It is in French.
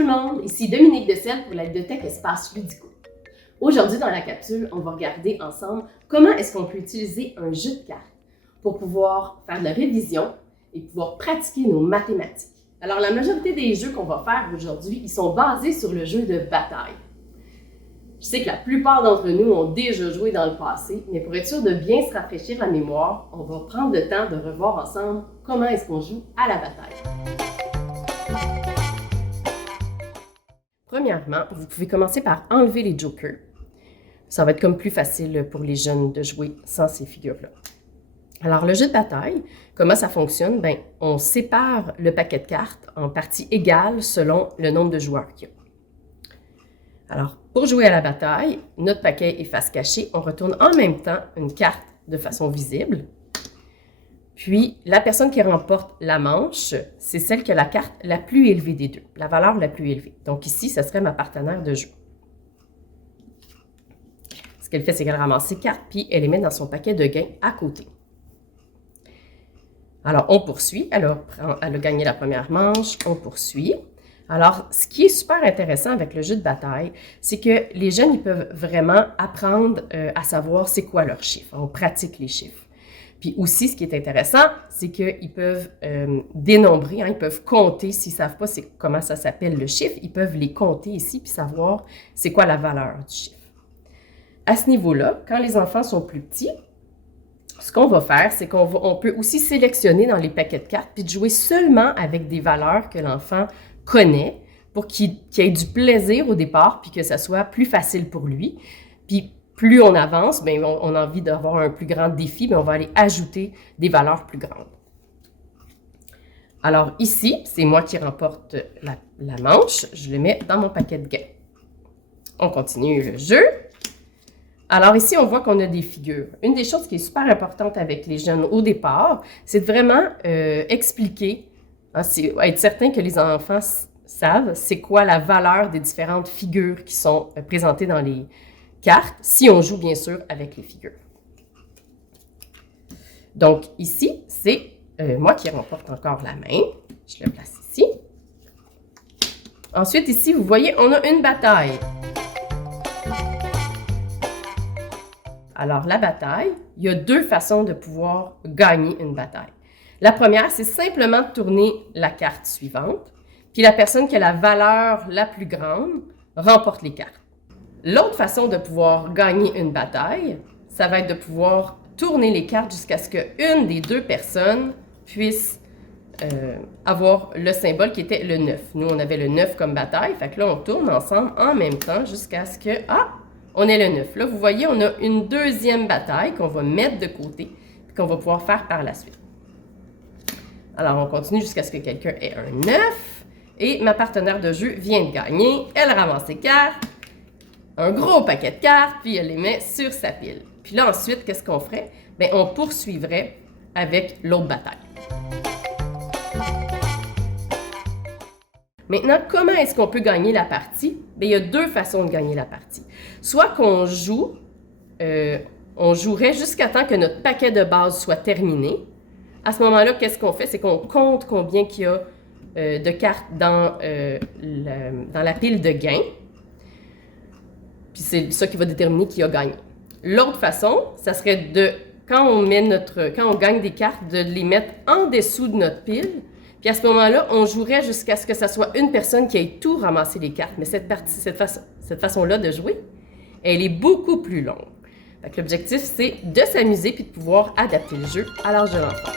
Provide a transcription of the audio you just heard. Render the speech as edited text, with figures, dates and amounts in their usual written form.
tout le monde, ici Dominique Decelle pour la bibliothèque Espace Ludico. Aujourd'hui dans la capsule, on va regarder ensemble comment est-ce qu'on peut utiliser un jeu de cartes pour pouvoir faire de la révision et pouvoir pratiquer nos mathématiques. Alors la majorité des jeux qu'on va faire aujourd'hui, ils sont basés sur le jeu de bataille. Je sais que la plupart d'entre nous ont déjà joué dans le passé, mais pour être sûr de bien se rafraîchir la mémoire, on va prendre le temps de revoir ensemble comment est-ce qu'on joue à la bataille. Premièrement, vous pouvez commencer par enlever les jokers. Ça va être comme plus facile pour les jeunes de jouer sans ces figures-là. Alors, le jeu de bataille, comment ça fonctionne? Bien, on sépare le paquet de cartes en parties égales selon le nombre de joueurs qu'il y a. Alors, pour jouer à la bataille, notre paquet est face cachée. On retourne en même temps une carte de façon visible. Puis, la personne qui remporte la manche, c'est celle qui a la carte la plus élevée des deux, la valeur la plus élevée. Donc ici, ce serait ma partenaire de jeu. Ce qu'elle fait, c'est qu'elle ramasse ses cartes, puis elle les met dans son paquet de gains à côté. Alors, on poursuit. Elle a gagné la première manche, on poursuit. Alors, ce qui est super intéressant avec le jeu de bataille, c'est que les jeunes, ils peuvent vraiment apprendre à savoir c'est quoi leurs chiffres. On pratique les chiffres. Puis aussi, ce qui est intéressant, c'est qu'ils peuvent dénombrer, ils peuvent compter. S'ils ne savent pas comment ça s'appelle le chiffre, ils peuvent les compter ici puis savoir c'est quoi la valeur du chiffre. À ce niveau-là, quand les enfants sont plus petits, ce qu'on va faire, c'est qu'on peut aussi sélectionner dans les paquets de cartes puis de jouer seulement avec des valeurs que l'enfant connaît pour qu'il ait du plaisir au départ puis que ça soit plus facile pour lui. Puis plus on avance, bien, on a envie d'avoir un plus grand défi, mais on va aller ajouter des valeurs plus grandes. Alors ici, c'est moi qui remporte la manche. Je le mets dans mon paquet de gains. On continue le jeu. Alors ici, on voit qu'on a des figures. Une des choses qui est super importante avec les jeunes au départ, c'est de vraiment expliquer, être certain que les enfants savent c'est quoi la valeur des différentes figures qui sont présentées dans les cartes, si on joue bien sûr avec les figures. Donc ici, c'est moi qui remporte encore la main. Je le place ici. Ensuite, ici, vous voyez, on a une bataille. Alors, la bataille, il y a deux façons de pouvoir gagner une bataille. La première, c'est simplement de tourner la carte suivante, puis la personne qui a la valeur la plus grande remporte les cartes. L'autre façon de pouvoir gagner une bataille, ça va être de pouvoir tourner les cartes jusqu'à ce qu'une des deux personnes puisse avoir le symbole qui était le 9. Nous, on avait le 9 comme bataille, fait que là, on tourne ensemble en même temps jusqu'à ce que, on ait le 9. Là, vous voyez, on a une deuxième bataille qu'on va mettre de côté et qu'on va pouvoir faire par la suite. Alors, on continue jusqu'à ce que quelqu'un ait un 9 et ma partenaire de jeu vient de gagner. Elle ramasse ses cartes. Un gros paquet de cartes, puis elle les met sur sa pile. Puis là, ensuite, qu'est-ce qu'on ferait? Bien, on poursuivrait avec l'autre bataille. Maintenant, comment est-ce qu'on peut gagner la partie? Bien, il y a deux façons de gagner la partie. Soit qu'on joue, on jouerait jusqu'à temps que notre paquet de base soit terminé. À ce moment-là, qu'est-ce qu'on fait? C'est qu'on compte combien qu'il y a de cartes dans la pile de gains. Puis c'est ça qui va déterminer qui a gagné. L'autre façon, ça serait quand on gagne des cartes, de les mettre en dessous de notre pile. Puis à ce moment-là, on jouerait jusqu'à ce que ça soit une personne qui ait tout ramassé les cartes. Mais cette façon-là de jouer, elle est beaucoup plus longue. L'objectif, c'est de s'amuser puis de pouvoir adapter le jeu à l'âge de l'enfant.